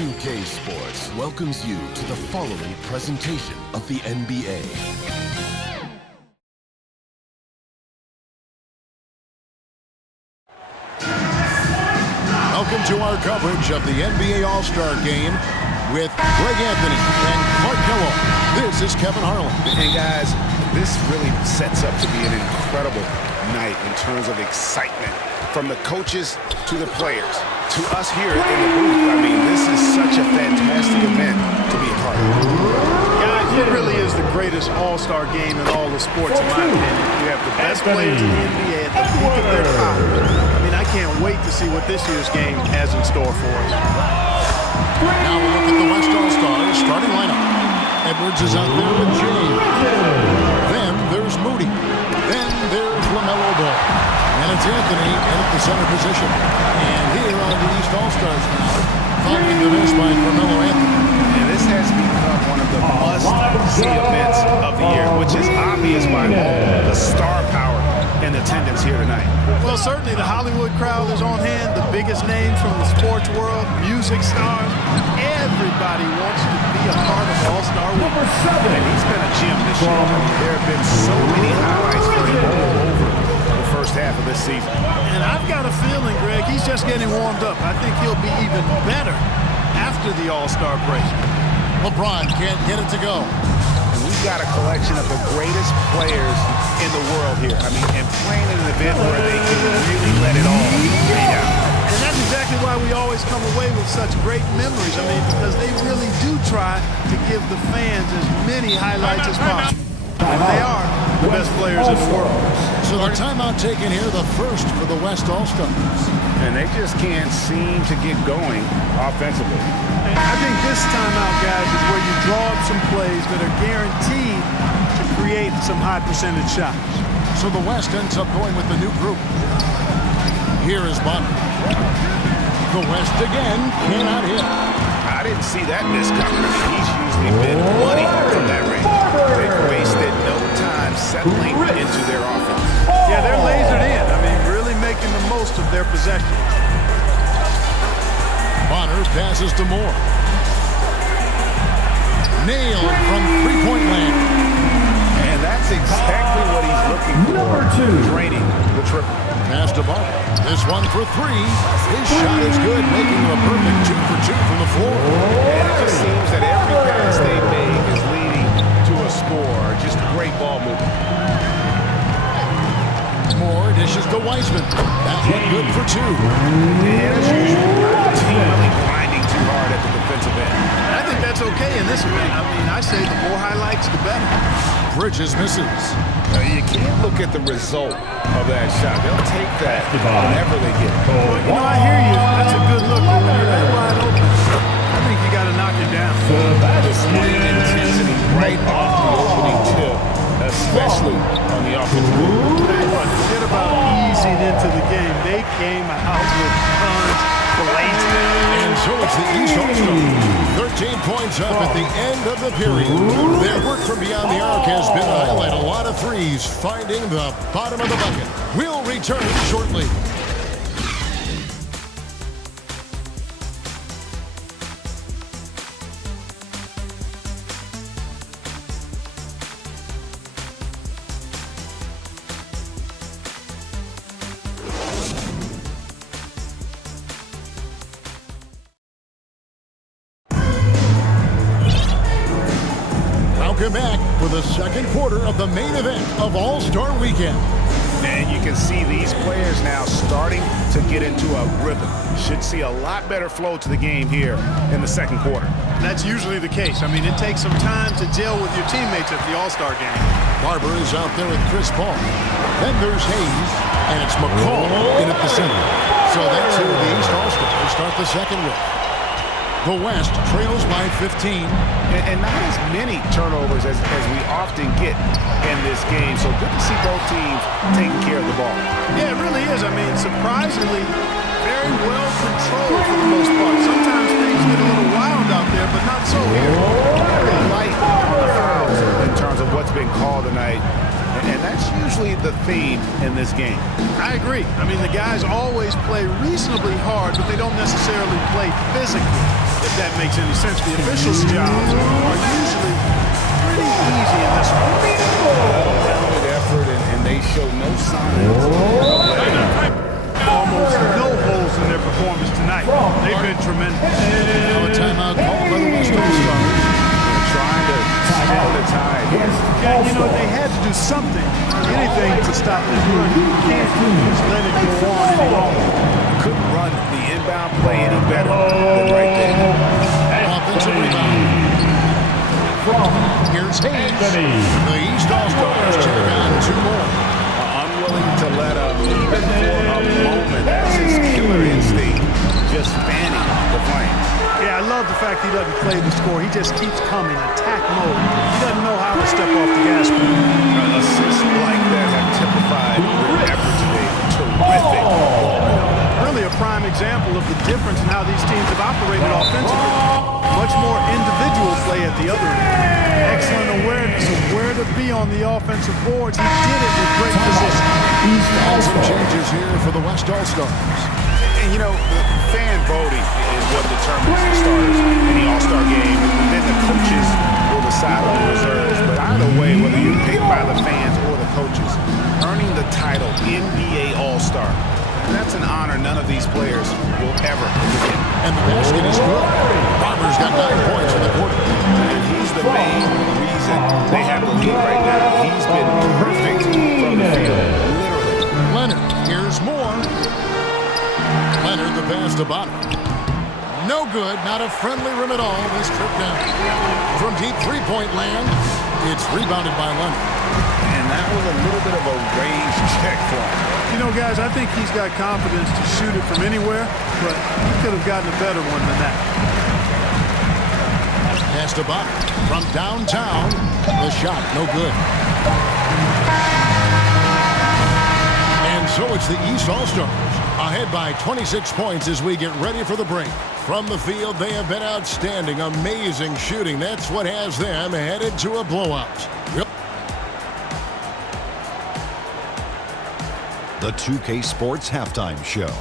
2K Sports welcomes you to the following presentation of the NBA. Welcome to our coverage of the NBA All-Star Game with Greg Anthony and Clark Kellogg. This is Kevin Harlan. And guys, this really sets up to be an incredible night in terms of excitement. From the coaches to the players, to us here in the booth. I mean, this is such a fantastic event to be a part of. Guys, it really is the greatest all-star game in all the sports, in my opinion. You have the best players in the NBA at the peak of their powers. I mean, I can't wait to see what this year's game has in store for us. Now we look at the West All-Stars starting lineup. Edwards is out there with James. Then there's Moody. Then there's LaMelo Ball. And it's Anthony in at the center position. And here are the East All-Stars now, following the miss by Carmelo Anthony. And this has become one of the must-see events of the year, which is obvious by the star power in attendance here tonight. Well, certainly the Hollywood crowd is on hand, the biggest names from the sports world, music stars. Everybody wants to be a part of All-Star Week. And he's been a gem this year. There have been so many highlights for him all over the first half of this season. And I've got a feeling, Greg, he's just getting warmed up. I think he'll be even better after the All-Star break. LeBron can't get it to go. And we've got a collection of the greatest players in the world here. I mean, and playing in an event where they can really let it all hang out. And that's exactly why we always come away with such great memories. I mean, because they really do try to give the fans as many highlights as possible. And they are the best players in the world. So the timeout taken here, the first for the West All-Stars. And they just can't seem to get going offensively. I think this timeout, guys, is where you draw up some plays that are guaranteed to create some high percentage shots. So the West ends up going with the new group. Here is Bonner. The West again cannot hit. I didn't see that miss coming. I mean, he's usually been money from that range. They've wasted no time settling into their offense. Yeah, they're lasered in. I mean, really making the most of their possession. Bonner passes to Moore. Nailed from three-point land. And that's exactly what he's looking for. Number 2. Draining the triple. Pass to Bonner. This one for three. His shot is good, making him a perfect 2 for 2 from the floor. And it just seems that every pass they make is leading to a score. Just great ball movement. Moore dishes to Wiseman. That one good for 2. And as usual, the team really grinding too hard at the defensive end. I think that's okay in this event. I mean, I say the more highlights, the better. Bridges misses. You can't look at the result of that shot. They'll take that whenever they get it. Well, you know, I hear you. That's a good look. But when you're that wide open, I think you got to knock it down. The speed and intensity right off the opening tip, especially on the offensive end. Forget about easing into the game. They came out with tons blazing. And so it's the East All-Stars. 13 points up at the end of the period. Their work from beyond the arc has been to highlight a lot of threes, finding the bottom of the bucket. We'll return shortly. Welcome back for the second quarter of the main event of All-Star Weekend. And you can see these players now starting to get into a rhythm. Should see a lot better flow to the game here in the second quarter. That's usually the case. I mean, it takes some time to gel with your teammates at the All-Star game. Barber is out there with Chris Paul. Then there's Hayes, and it's McCall in at the center. So that's who the East All-Stars start the second with. The West trails by 15. And not as many turnovers as we often get in this game. So good to see both teams taking care of the ball. Yeah, it really is. I mean, surprisingly, very well controlled for the most part. Sometimes things get a little wild out there, but not so here. Very light on the fouls in terms of what's been called tonight. And that's usually the theme in this game. I agree. I mean, the guys always play reasonably hard, but they don't necessarily play physically, if that makes any sense. The officials' jobs are usually pretty easy in this one. Good effort, and they show no signs of letting up. Almost no holes in their performance tonight. They've been tremendous. Now a timeout called by the West All-Stars. Trying to stem the tide here. Yeah, you know, they had to do something, anything to stop this run. You can't just let it go on any longer. Couldn't run the inbound play any better than right there. Offensive rebound. Here's Hayes. The East All-Stars check on 2 more. Unwilling to let up even for a moment. That's his killer instinct, just fanning the flames. Yeah, I love the fact he doesn't play the score. He just keeps coming, attack mode. He doesn't know how to step off the gas pedal. Assists like that have typified their effort today. Terrific. Really a prime example of the difference in how these teams have operated offensively. Much more individual play at the other end. Excellent awareness of where to be on the offensive boards. He did it with great position. And some changes here for the West All-Stars. And, you know, the fan voting is what determines the starters in the All-Star game. And then the coaches will decide on the reserves. But either way, whether you're picked by the fans or the coaches, earning the title NBA All-Star, that's an honor none of these players will ever forget. And the basket is good. Farmer's got 9 points in the quarter. And he's the main reason they have the lead right now. He's been perfect from the field, literally. Leonard, here's more. Leonard, the pass to Bottom. No good, not a friendly rim at all this trip down. From deep three-point land, it's rebounded by Leonard. And that was a little bit of a range check for him. You know, guys, I think he's got confidence to shoot it from anywhere, but he could have gotten a better one than that. Pass to Bottom. From downtown, the shot, no good. And so it's the East All-Stars, ahead by 26 points as we get ready for the break. From the field, they have been outstanding, amazing shooting. That's what has them headed to a blowout. The 2K Sports Halftime Show.